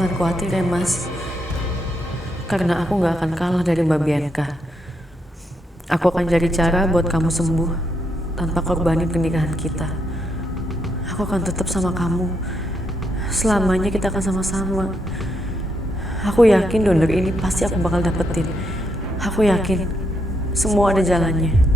jangan khawatir ya Mas. Karena aku gak akan kalah dari Mbak Bianca. Aku akan cari cara buat kamu sembuh tanpa korbanin pernikahan kita. Aku akan tetap sama kamu. Selamanya kita akan sama-sama. Aku yakin donor ini pasti aku bakal dapetin. Aku yakin semua ada jalannya.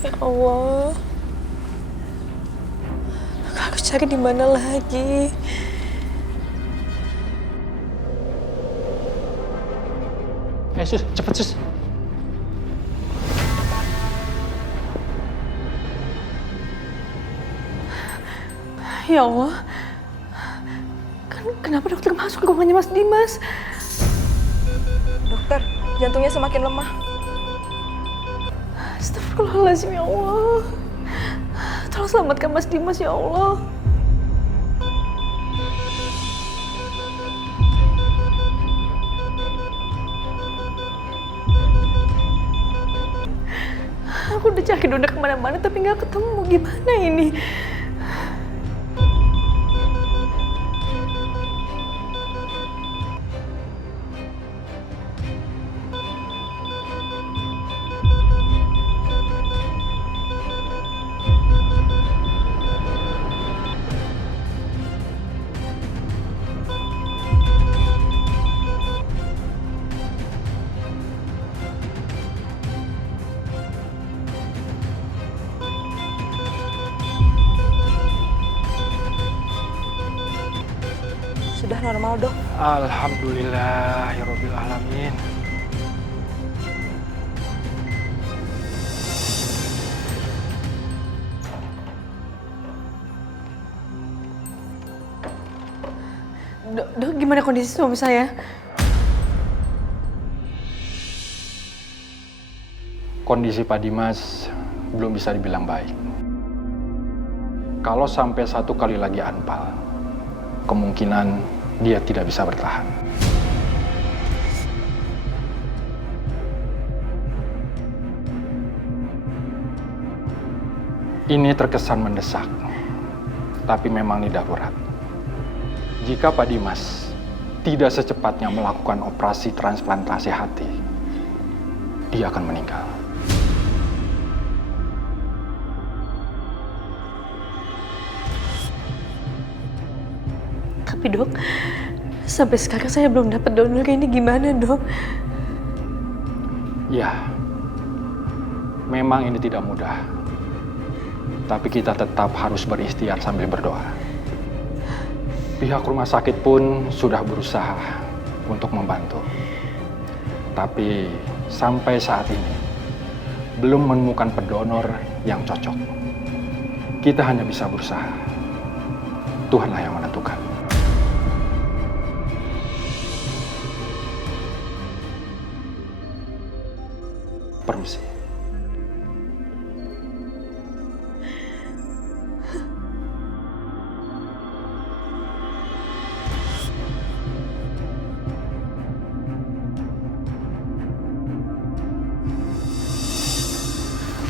Ya Allah, aku harus cari di mana lagi? Sus, cepet Sus. Ya Allah, kenapa dokter masuk ke ruangannya Mas Dimas? Dokter, jantungnya semakin lemah. Astagfirullahaladzim ya Allah. Tolong selamatkan Mas Dimas ya Allah. Aku udah cari donor kemana-mana tapi nggak ketemu. Gimana ini? Sudah normal, Dok. Alhamdulillah, ya Rabbil Alamin. Dok, gimana kondisi suami saya? Kondisi Pak Dimas belum bisa dibilang baik. Kalau sampai satu kali lagi anpal, kemungkinan dia tidak bisa bertahan. Ini terkesan mendesak, tapi memang ini darurat. Jika Pak Dimas tidak secepatnya melakukan operasi transplantasi hati, dia akan meninggal. Tapi Dok, sampai sekarang saya belum dapat donor ini. Gimana Dok? Ya, memang ini tidak mudah. Tapi kita tetap harus berikhtiar sambil berdoa. Pihak rumah sakit pun sudah berusaha untuk membantu. Tapi sampai saat ini belum menemukan pendonor yang cocok. Kita hanya bisa berusaha. Tuhanlah yang menentukan. Permisi.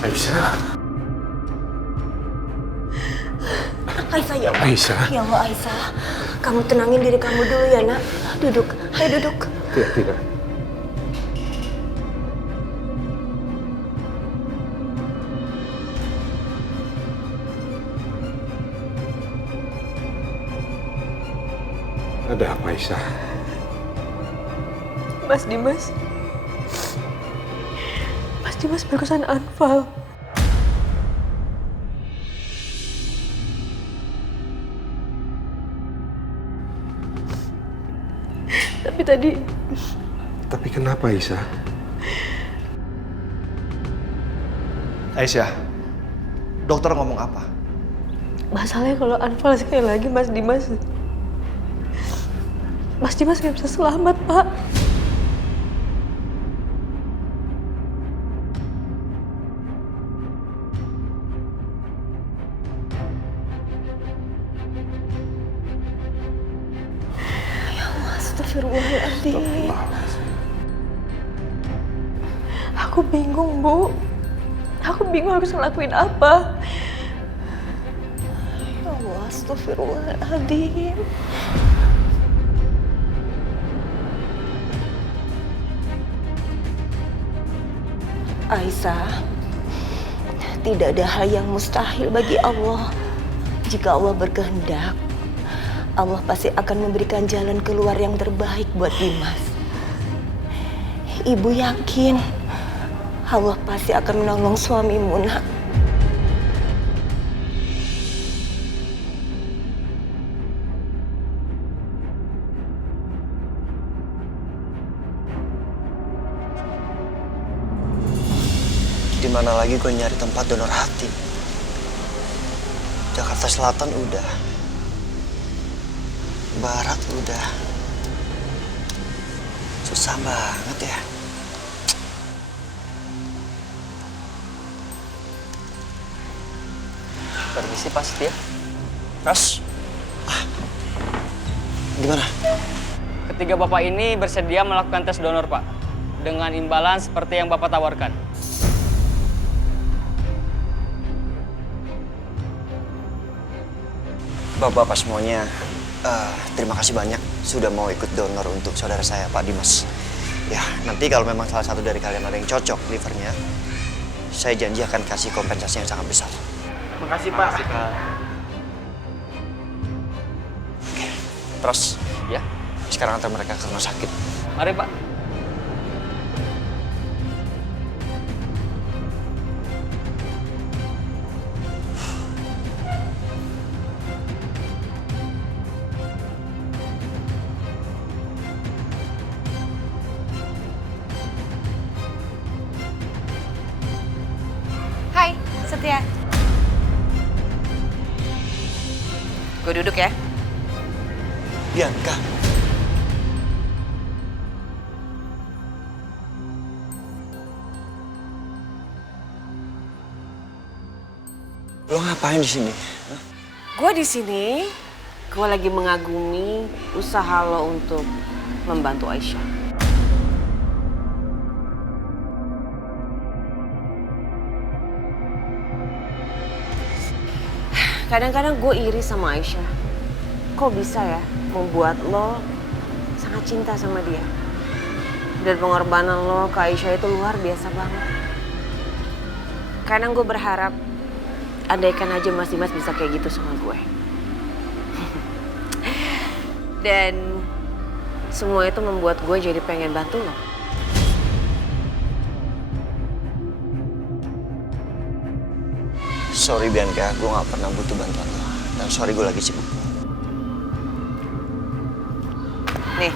Aisyah. Aisyah, ya Allah. Aisyah. Ya Allah, Aisyah. Kamu tenangin diri kamu dulu ya, Nak. Duduk. Ayo duduk. Tidak. Ada apa, Aisyah? Mas Dimas. Mas Dimas barusan anfal. Tapi tadi Tapi kenapa, Aisyah? Aisyah, dokter ngomong apa? masalahnya kalau anfal sekali lagi Mas Dimas nggak bisa selamat, Pak. Astagfirullahaladzim. Aku bingung, Bu. Aku bingung harus ngelakuin apa. Ya Allah, astagfirullahaladzim. Aisyah, tidak ada hal yang mustahil bagi Allah. Jika Allah berkehendak, Allah pasti akan memberikan jalan keluar yang terbaik buat Dimas. Ibu yakin Allah pasti akan menolong suamimu, Nak. Di mana lagi gue nyari tempat donor hati? Jakarta Selatan udah. Barat udah. Susah banget ya. Permisi Pak Setia. Ras? Gimana? Ketiga Bapak ini bersedia melakukan tes donor Pak. Dengan imbalan seperti yang Bapak tawarkan. Bapak-bapak semuanya, terima kasih banyak sudah mau ikut donor untuk saudara saya, Pak Dimas. Ya, nanti kalau memang salah satu dari kalian ada yang cocok livernya, saya janji akan kasih kompensasi yang sangat besar. Makasih Pak. Oke, terus Ya, sekarang antar mereka ke rumah sakit. mari Pak. Hai, Setia. Gue duduk ya. Bianca. Lo ngapain di sini? Gue di sini, gue lagi mengagumi usaha lo untuk membantu Aisyah. Kadang-kadang gue iri sama Aisyah. Kok bisa ya membuat lo sangat cinta sama dia? Dan pengorbanan lo ke Aisyah itu luar biasa banget. Kadang gue berharap andaikan aja Mas Dimas bisa kayak gitu sama gue. Dan semua itu membuat gue jadi pengen bantu lo. Sorry Bianca, gue gak pernah butuh bantuan lo. Dan sorry gue lagi sibuk. Nih,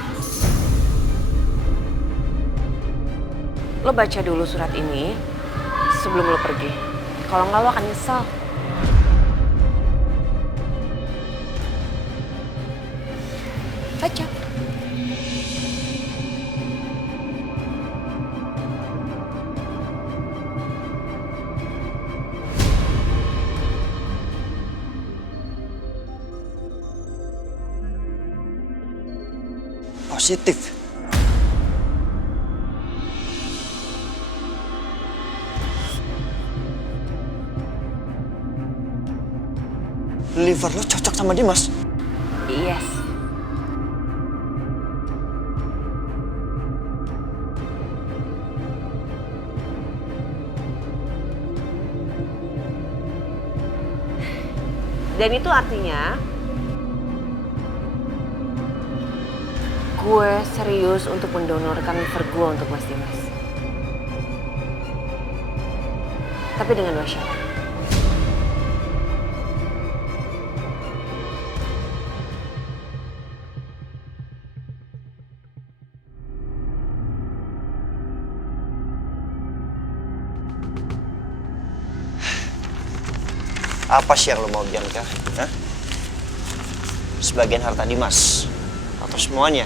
lo baca dulu surat ini sebelum lo pergi. Kalau nggak lo akan nyesal. Baca. Positif. Liver lo cocok sama Dimas? Yes. Dan itu artinya gue serius untuk mendonorkan liver gue untuk Mas Dimas. Tapi dengan 2 syarat. Apa sih yang lo mau, Bianca? Hah? Sebagian harta Dimas? Atau semuanya?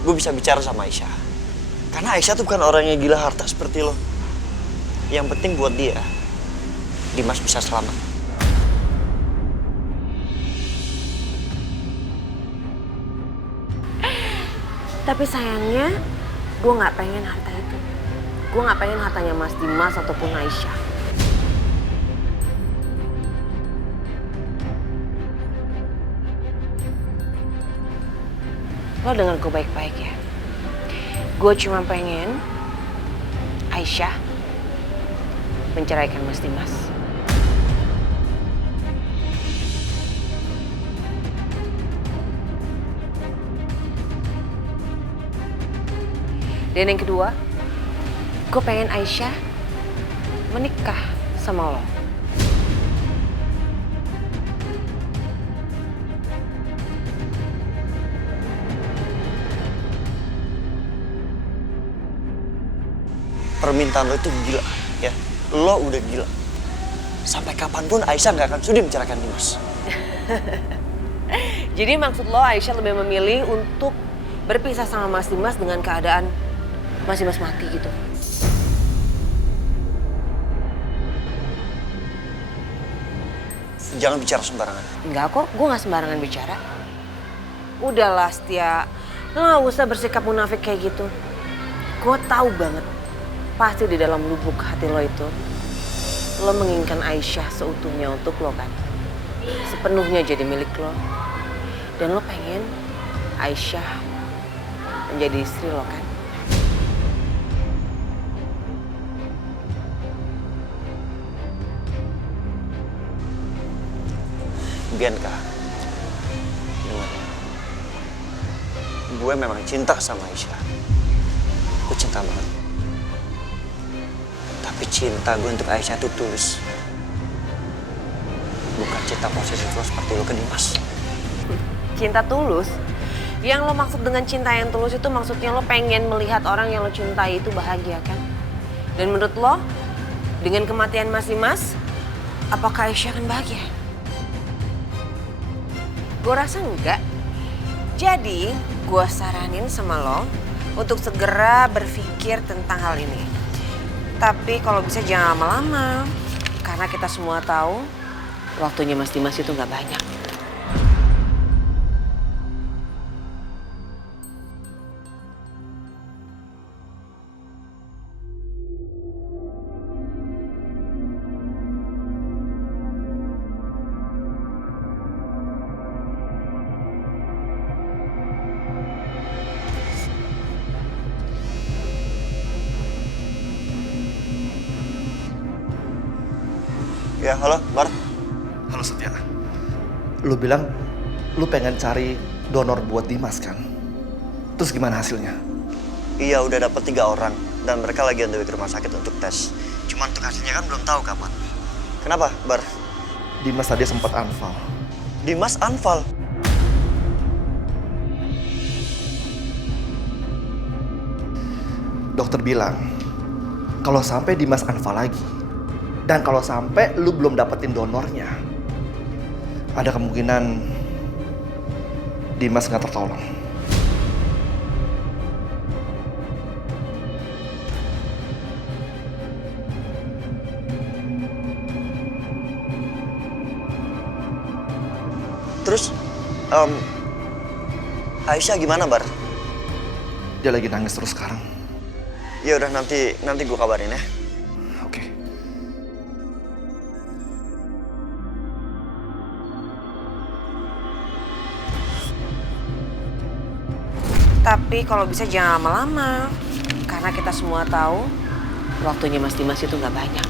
Gue bisa bicara sama Aisyah. Karena Aisyah tuh bukan orang yang gila harta seperti lo. Yang penting buat dia, Dimas bisa selamat. Tapi sayangnya, gue nggak pengen harta itu. Gue nggak pengen hartanya Mas Dimas ataupun Aisyah. Lo denger gue baik-baik ya. Gue cuma pengen Aisyah menceraikan Mas Dimas. Dan yang kedua, gue pengen Aisyah menikah sama lo. Permintaan lo itu gila, ya. Lo udah gila. Sampai kapanpun Aisyah nggak akan sudi menceraikan Dimas. Jadi maksud lo Aisyah lebih memilih untuk berpisah sama Mas Dimas dengan keadaan Mas Dimas mati gitu? Jangan bicara sembarangan. Enggak kok, gue nggak sembarangan bicara. Udahlah Setia, lo nggak usah bersikap munafik kayak gitu. Gue tahu banget, pasti di dalam lubuk hati lo itu, lo menginginkan Aisyah seutuhnya untuk lo kan. Sepenuhnya jadi milik lo. Dan lo pengen Aisyah menjadi istri lo kan. Bianca, dengar. Gue memang cinta sama Aisyah. Gue cinta banget. Tapi cinta gue untuk Aisyah itu tulus. Bukan cinta posesif lo seperti lo ke Dimas. Cinta tulus? Yang lo maksud dengan cinta yang tulus itu maksudnya lo pengen melihat orang yang lo cintai itu bahagia kan? Dan menurut lo, dengan kematian Mas Dimas, apakah Aisyah akan bahagia? Gue rasa enggak. Jadi, gue saranin sama lo untuk segera berpikir tentang hal ini. Tapi kalau bisa jangan lama-lama. Karena kita semua tahu waktunya Mas Dimas itu nggak banyak. Ya, halo, Bar. Halo Setia. Lu bilang lu pengen cari donor buat Dimas kan? Terus gimana hasilnya? Iya, udah dapet 3 orang. Dan mereka lagi on the way ke rumah sakit untuk tes. Cuman untuk hasilnya kan belum tahu kapan. Kenapa, Bar? Dimas tadi sempat anfal. Dimas anfal? Dokter bilang, kalau sampai Dimas anfal lagi, dan kalau sampai lu belum dapetin donornya, ada kemungkinan Dimas nggak tertolong. Terus, Aisyah gimana, Bar? Dia lagi nangis terus sekarang. Ya udah, nanti gue kabarin ya. Oke. Tapi kalau bisa jangan lama-lama. Karena kita semua tahu waktunya Mas Dimas itu nggak banyak.